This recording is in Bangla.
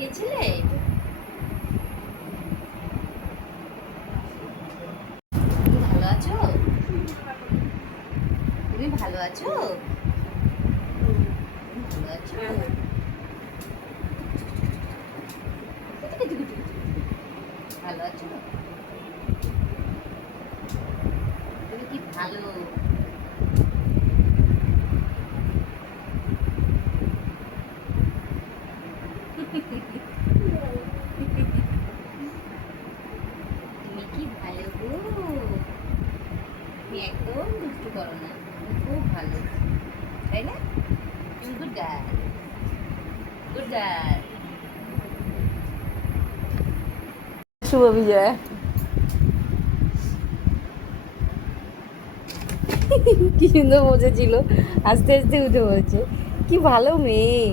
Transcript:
গেছিলে? ভালো আছো? তুমি ভালো আছো? ভালো আছো? ভালো আছো? তুমি কি ভালো? তুমি কি ভালো গো? তুমি একদম দুষ্টু করো না, তুমি খুব ভালো, তাই না? তুমি গুড গার্ল, গুড গার্ল। শুভ বিজয়। কি সুন্দর বসেছিল, আস্তে আস্তে উঠে বলছে কি ভালো মেয়ে।